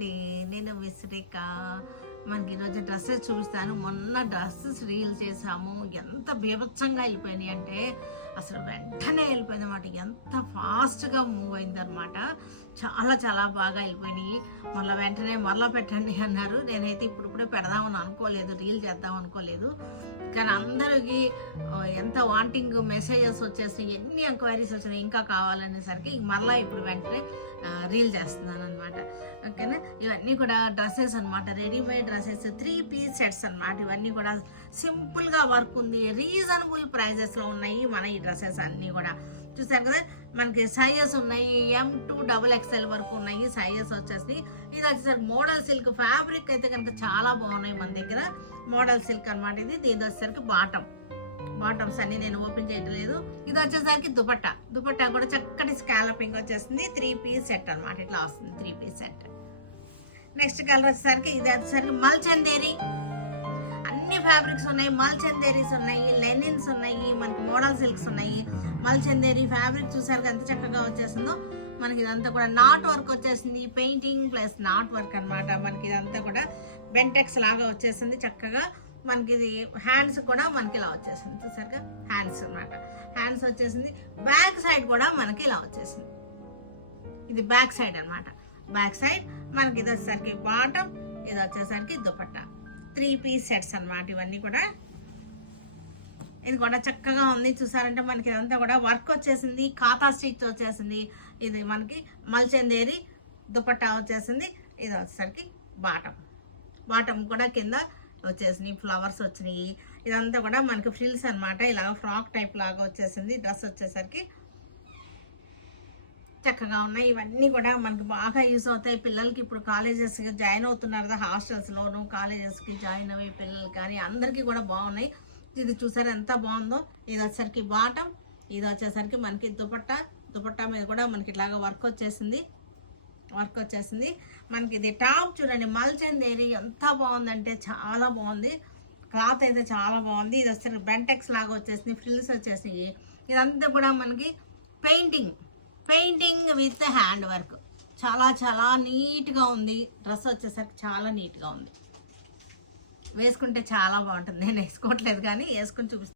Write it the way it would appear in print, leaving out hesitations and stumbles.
అండి, నేను విశ్రిక. మనకి ఈరోజు డ్రెస్సెస్ చూపిస్తాను. మొన్న డ్రెస్సెస్ రీల్ చేసాము, ఎంత బీభత్సంగా వెళ్ళిపోయినాయి అంటే అసలు వెంటనే వెళ్ళిపోయింది అనమాట. ఎంత ఫాస్ట్గా మూవ్ అయిందనమాట. చాలా చాలా బాగా వెళ్ళిపోయినాయి. మళ్ళీ వెంటనే మరలా పెట్టండి అన్నారు. నేనైతే ఇప్పుడిప్పుడే పెడదామని అనుకోలేదు, రీల్ చేద్దాం అనుకోలేదు. కానీ అందరికి ఎంత వాంటింగ్ మెసేజెస్ వచ్చేసి ఎన్ని ఎంక్వైరీస్ వచ్చినాయి ఇంకా కావాలనేసరికి మళ్ళీ ఇప్పుడు వెంటనే రీల్ చేస్తున్నాను అనమాట. ఓకేనా, ఇవన్నీ కూడా డ్రెస్సెస్ అనమాట, రెడీమేడ్ డ్రెస్సెస్, 3 పీస్ సెట్స్ అనమాట. ఇవన్నీ కూడా సింపుల్గా వర్క్ ఉంది, రీజనబుల్ ప్రైజెస్లో ఉన్నాయి మన ఈ డ్రెస్సెస్ అన్నీ కూడా. చూసారు కదా, మనకి సైజెస్ ఉన్నాయి, M2 XXL వరకు ఉన్నాయి సైజెస్ వచ్చేసి. ఇది వచ్చేసరికి మోడల్ సిల్క్ ఫ్యాబ్రిక్ అయితే కనుక చాలా బాగున్నాయి మన దగ్గర. మోడల్ సిల్క్ అనమాట ఇది. దీని వచ్చేసరికి బాటమ్స్ అన్ని నేను ఓపెన్ చేయట్లేదు. ఇది వచ్చేసరికి దుపట్టా కూడా చక్కటి స్కాలపింగ్ వచ్చేసింది. 3 పీస్ సెట్ అనమాట, ఇట్లా వస్తుంది 3 పీస్ సెట్. నెక్స్ట్ కలర్ వచ్చేసరికి ఇది వచ్చేసరికి మల్చందేరి. అన్ని ఫ్యాబ్రిక్స్ ఉన్నాయి, మల్చందేరీస్ ఉన్నాయి, లెనిన్స్ ఉన్నాయి, మనకి మోడల్ సిల్క్స్ ఉన్నాయి. మల్చందేరి ఫ్యాబ్రిక్ చూసారు ఎంత చక్కగా వచ్చేసిందో. మనకి ఇదంతా కూడా నాట్ వర్క్ వచ్చేసింది, పెయింటింగ్ ప్లస్ నాట్ వర్క్ అనమాట. మనకి ఇదంతా కూడా బెంటెక్స్ లాగా వచ్చేసింది చక్కగా. మనకి ఇది హ్యాండ్స్ కూడా మనకి ఇలా వచ్చేసింది. చూసారుగా హ్యాండ్స్ అనమాట, హ్యాండ్స్ వచ్చేసింది. బ్యాక్ సైడ్ కూడా మనకి ఇలా వచ్చేసింది. ఇది బ్యాక్ సైడ్ అనమాట. బ్యాక్ సైడ్ మనకి ఇది వచ్చేసరికి బాటమ్, ఇది వచ్చేసరికి దుపట్టా. 3 పీస్ సెట్స్ అనమాట ఇవన్నీ కూడా. ఇది కూడా చక్కగా ఉంది. చూసారంటే మనకి ఇదంతా కూడా వర్క్ వచ్చేసింది, ఖాతా స్టిచ్ వచ్చేసింది. ఇది మనకి మల్చందేరి దుపట్టా వచ్చేసింది. ఇది వచ్చేసరికి బాటమ్ కూడా కింద వచ్చేసినాయి, ఫ్లవర్స్ వచ్చినాయి. ఇదంతా కూడా మనకి ఫ్రిల్స్ అనమాట, ఇలా ఫ్రాక్ టైప్ లాగా వచ్చేసింది. డ్రెస్ వచ్చేసరికి చక్కగా ఉన్నాయి. ఇవన్నీ కూడా మనకి బాగా యూస్ అవుతాయి పిల్లలకి. ఇప్పుడు కాలేజెస్కి జాయిన్ అవుతున్నారు కదా, హాస్టల్స్లోను కాలేజెస్కి జాయిన్ అయ్యే పిల్లలు కానీ అందరికీ కూడా బాగున్నాయి. ఇది చూసారు ఎంత బాగుందో. ఇది వచ్చేసరికి బాటమ్, ఇది వచ్చేసరికి మనకి దుపట్టా మీద కూడా మనకి ఇట్లాగా వర్క్ వచ్చేసింది. మనకి ఇది టాప్ చూడండి, మల్చందేరి ఎంత బాగుందంటే చాలా బాగుంది. క్లాత్ అయితే చాలా బాగుంది. ఇది వచ్చేసరికి బెంటెక్స్ లాగా వచ్చేసింది, ఫ్రిల్స్ వచ్చేసినాయి. ఇదంతా కూడా మనకి పెయింటింగ్ విత్ హ్యాండ్ వర్క్. చాలా చాలా నీట్గా ఉంది. డ్రెస్ వచ్చేసరికి చాలా నీట్గా ఉంది. వేసుకుంటే చాలా బాగుంటుంది. నేను వేసుకోవట్లేదు కానీ వేసుకుని చూపిస్తాను.